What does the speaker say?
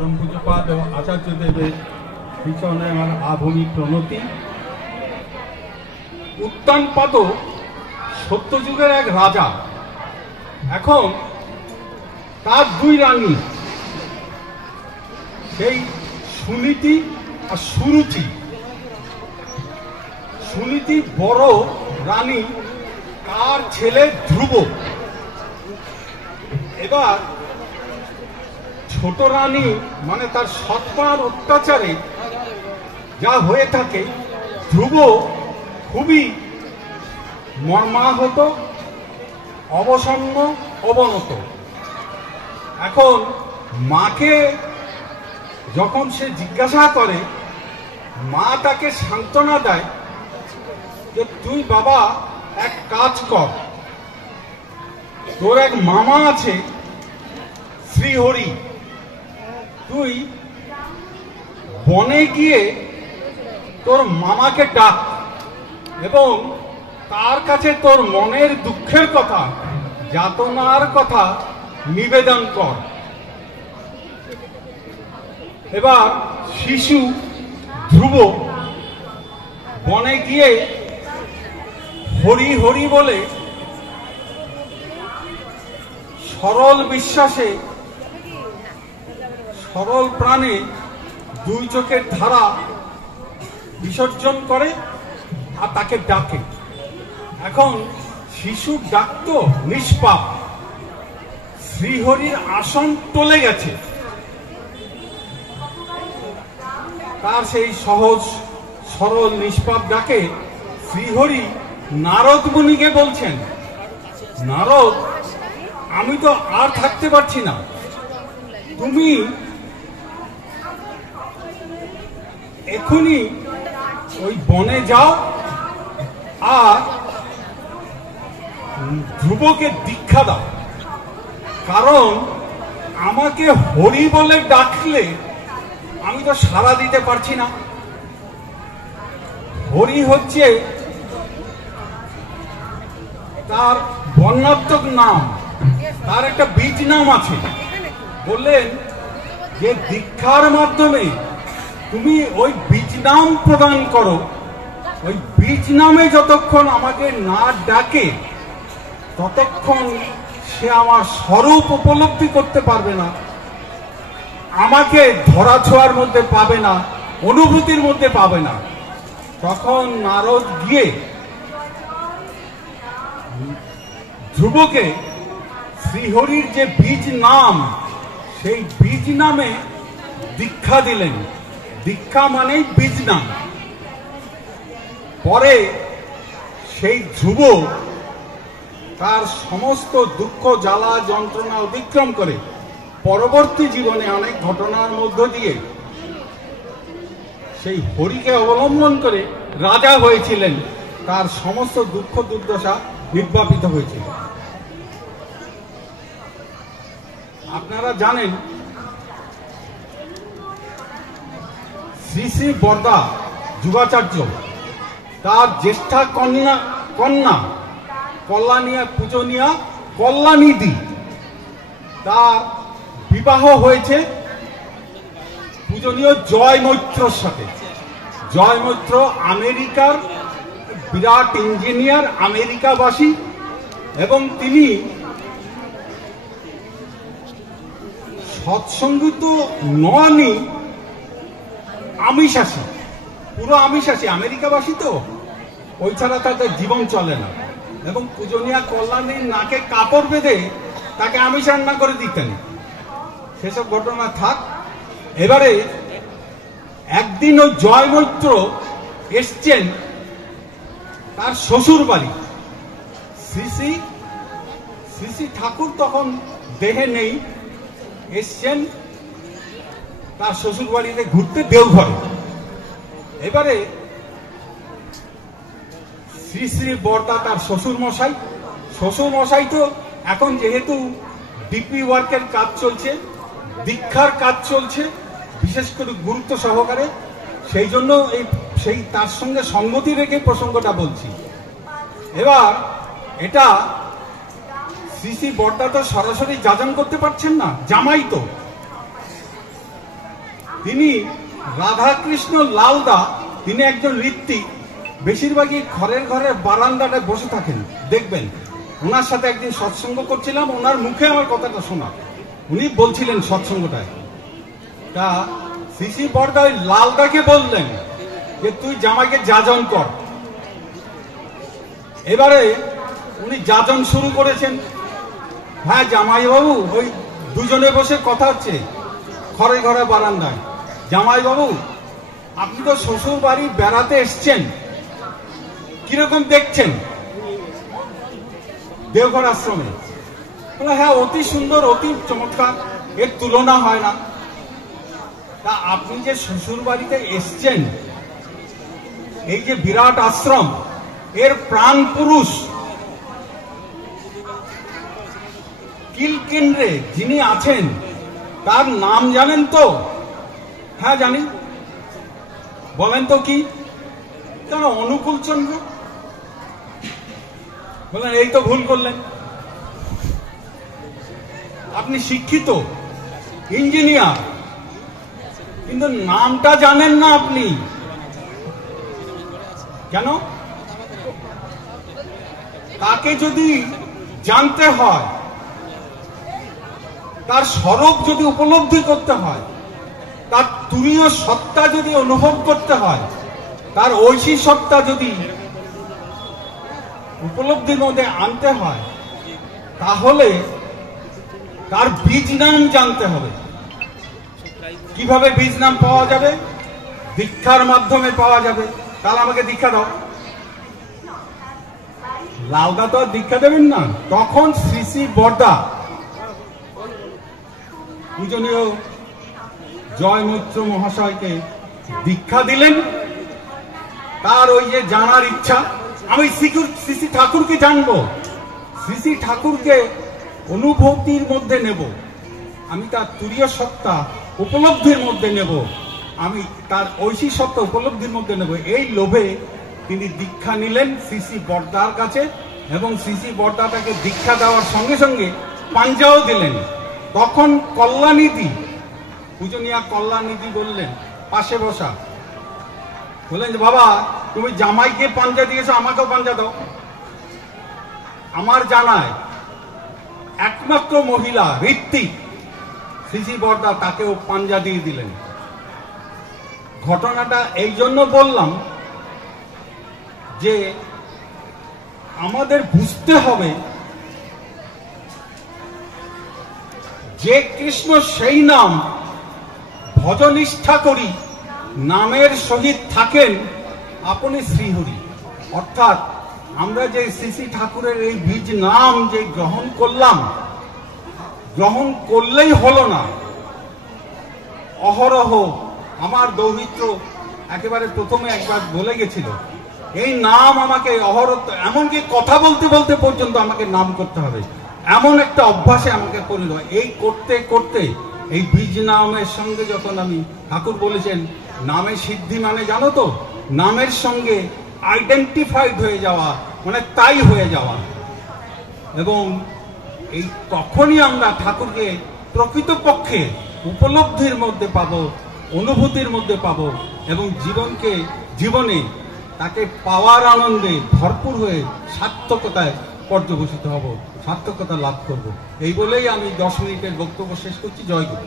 পরম পূজ্যপাদ ও আচার্যদেবের পিছনে আমার আভূমি প্রণতি। উত্তানপাদ সত্যযুগের এক রাজা, এখন তার দুই রানী, সেই সুনীতি আর সুরুচি। সুনীতি বড় রানী, তার ছেলে ধ্রুব। এবার ছোট রানী মানে তার সৎমার অত্যাচারে যা হয়ে থাকে, ধ্রুব খুবই মর্মাহত, অবসন্ন, অবনত। এখন মাকে যখন সে জিজ্ঞাসা করে, মা তাকে সান্ত্বনা দেয় যে তুই বাবা এক কাজ কর, তোর এক মামা আছে শ্রীহরি, তুই বনে গিয়ে তোর মামাকে ডাক এবং তার কাছে তোর মনের দুঃখের কথা, যাতনার কথা নিবেদন কর। এবার শিশু ধ্রুব বনে গিয়ে হরি হরি বলে সরল বিশ্বাসে, সরল প্রাণে দুই চোখের ধারা বিসর্জন করে আর তাকে ডাকে। এখন শিশুর ডাক তো নিষ্পাপ, শ্রীহরির আসন টলে গেছে। তার সেই সহজ সরল নিষ্পাপ ডাকে শ্রীহরি নারদ মুনিকে বলছেন, নারদ, আমি তো আর থাকতে পারছি না, তুমি এখনই ওই বনে যাও আর ধ্রুবকে দীক্ষা দাও, কারণ আমাকে হরি বলে ডাকলে আমি তো সাড়া দিতে পারছি না। হরি হচ্ছে তার বর্ণাত্মক নাম, তার একটা বীজ নাম আছে। বললেন যে দীক্ষার মাধ্যমে তুমি ওই বীজ নাম প্রদান করো, ওই বীজ নামে যতক্ষণ আমাকে না ডাকে ততক্ষণ সে আমার স্বরূপ উপলব্ধি করতে পারবে না, আমাকে ধরা ছোঁয়ার মধ্যে পাবে না, অনুভূতির মধ্যে পাবে না। তখন নারদ গিয়ে ধ্রুবকে শ্রীহরির যে বীজ নাম, সেই বীজ নামে দীক্ষা দিলেন। দীক্ষা মানেই বীজ নাম। পরে সেই ধ্রুব তার সমস্ত দুঃখ জ্বালা যন্ত্রণা অতিক্রম করে পরবর্তী জীবনে অনেক ঘটনার মধ্য দিয়ে সেই হরিকে অবলম্বন করে রাজা হয়েছিলেন। তার সমস্ত দুঃখ দুর্দশা নির্বাপিত হয়েছিল। আপনারা জানেন শ্রী শ্রী বরদা যুগাচার্য, তার জ্যেষ্ঠা কন্যা কল্যাণিয়া পূজনীয়া কল্যাণীদি, তার বিবাহ হয়েছে পূজনীয় জয় মৈত্রর সাথে। জয় মৈত্র আমেরিকার বিরাট ইঞ্জিনিয়ার, আমেরিকাবাসী, এবং তিনি সৎসঙ্গিত ননই, আমিষাসী, পুরো আমিষাসী, আমেরিকাবাসী তো, ওই ছাড়া তাদের জীবন চলে না। এবং পূজনীয়া কল্যাণীর নাকে কাপড় বেঁধে তাকে আমিষ রান্না করে দিতেন। সেসব ঘটনা থাক। এবারে একদিন ওই জয় মৈত্র এসছেন তার শ্বশুর বাড়ি। শ্রী শ্রী ঠাকুর তখন দেহে নেই, এসছেন তার শ্বশুর বাড়িতে ঘুরতে দেওঘরে। এবারে শ্রী শ্রী বরদা তার শ্বশুর মশাই তো এখন যেহেতু ডিপি ওয়ার্কের কাজ চলছে, দীক্ষার কাজ চলছে বিশেষ করে গুরুত্ব সহকারে, সেই জন্য সেই তার সঙ্গে সঙ্গতি রেখে প্রসঙ্গটা বলছি। এবার এটা শ্রী শ্রী বরদা তো সরাসরি যাজন করতে পারছেন না, জামাই তো। তিনি রাধাকৃষ্ণ লালদা, তিনি একজন ঋত্বিক, বেশিরভাগই ঘরের ঘরের বারান্দাটায় বসে থাকেন। দেখবেন, ওনার সাথে একদিন সৎসঙ্গ করছিলাম, ওনার মুখে আমার কথাটা শোনা। উনি বলছিলেন সৎসঙ্গটায়, তা সিসি বড়দা ওই লালদাকে বললেন যে তুই জামাইকে যাজন কর। এবারে উনি যাজন শুরু করেছেন। হ্যাঁ জামাই বাবু, ওই দুজনে বসে কথা হচ্ছে ঘরে ঘরে বারান্দায়। জামাই বাবু, আপনি তো শ্বশুর বাড়ি বেড়াতে এসছেন, কিরকম দেখছেন দেওঘর আশ্রমে? বলে হ্যাঁ, অতি সুন্দর, অতি চমৎকার, এর তুলনা হয় না। তা আপনি যে শ্বশুর বাড়িতে এসছেন, এই যে বিরাট আশ্রম, এর প্রাণ পুরুষ কিল কেন্দ্রে যিনি আছেন, তার নাম জানেন তো? হ্যাঁ জানি। বলেন তো কি? কেন? অনুকূল চন্দ্র। বলেন এই তো ভুল করলেন, আপনি শিক্ষিত ইঞ্জিনিয়ার, কিন্তু নামটা জানেন না আপনি। কেন? তাকে যদি জানতে হয়, তার স্বরূপ যদি উপলব্ধি করতে হয়, তার তুরীয় সত্তা যদি অনুভব করতে হয়, তার ঐশী সত্তা যদি উপলব্ধির মধ্যে আনতে হয়, তাহলে তার বীজ নাম জানতে হবে। কিভাবে বীজ নাম পাওয়া যাবে? দীক্ষার মাধ্যমে পাওয়া যাবে। তাহলে আমাকে দীক্ষা দাও। লালদা তো আর দীক্ষা দেবেন না। তখন শ্রী শ্রী বড়দা, পূজনীয় জয় মৈত্র মহাশয়কে দীক্ষা দিলেন। তার ওই যে জানার ইচ্ছা, আমি শ্রী শ্রী ঠাকুরকে জানবো, শ্রী শ্রী ঠাকুরকে অনুভূতির মধ্যে নেব, আমি তার তুরীয় সত্তা উপলব্ধির মধ্যে নেব, আমি তার ঐশী সত্তা উপলব্ধির মধ্যে নেব, এই লোভে তিনি দীক্ষা নিলেন শ্রী শ্রী বড়দার কাছে। এবং শ্রী শ্রী বড়দা তাকে দীক্ষা দেওয়ার সঙ্গে সঙ্গে পাঞ্জাও দিলেন। তখন কল্যাণীদি, পূজনীয়া কল্যাণীদি বললেন, পাশে বসা, বললেন যে বাবা, তুমি জামাইকে পাঞ্জা দিয়েছো, আমাকেও পাঞ্জা দাও। আমার জানায় একমাত্র মহিলা ঋত্বিক শ্রী শ্রী বড়দা, তাকেও পাঞ্জা দিয়ে দিলেন। ঘটনাটা এই জন্য বললাম যে আমাদের বুঝতে হবে যে কৃষ্ণ সেই নাম ভজনিষ্ঠা করি নামের সহিত থাকেন আপনি শ্রীহরি। অর্থাৎ আমরা যে শ্রী শ্রী ঠাকুরের এই বীজ নাম যে গ্রহণ করলাম, গ্রহণ করলেই হলো না, অহরহ। আমার দৌহিত্র একেবারে প্রথমে একবার বলে গেছিল, এই নাম আমাকে অহরহ, এমনকি কথা বলতে বলতে পর্যন্ত আমাকে নাম করতে হবে, এমন একটা অভ্যাসে আমাকে পরিণত হয়। এই করতে করতে এই বীজ নামের সঙ্গে যখন আমি, ঠাকুর বলেছেন নামে সিদ্ধি মানে জানো তো, নামের সঙ্গে আইডেন্টিফাইড হয়ে যাওয়া, মানে তাই হয়ে যাওয়া। এবং এই তখনই আমরা ঠাকুরকে প্রকৃতপক্ষে উপলব্ধির মধ্যে পাবো, অনুভূতির মধ্যে পাবো, এবং জীবনে তাকে পাওয়ার আনন্দে ভরপুর হয়ে সার্থকতায় পর্যবসিত হব, সার্থকতা লাভ করব। এই বলেই আমি 10 মিনিটের বক্তব্য শেষ করছি। জয় গুরু।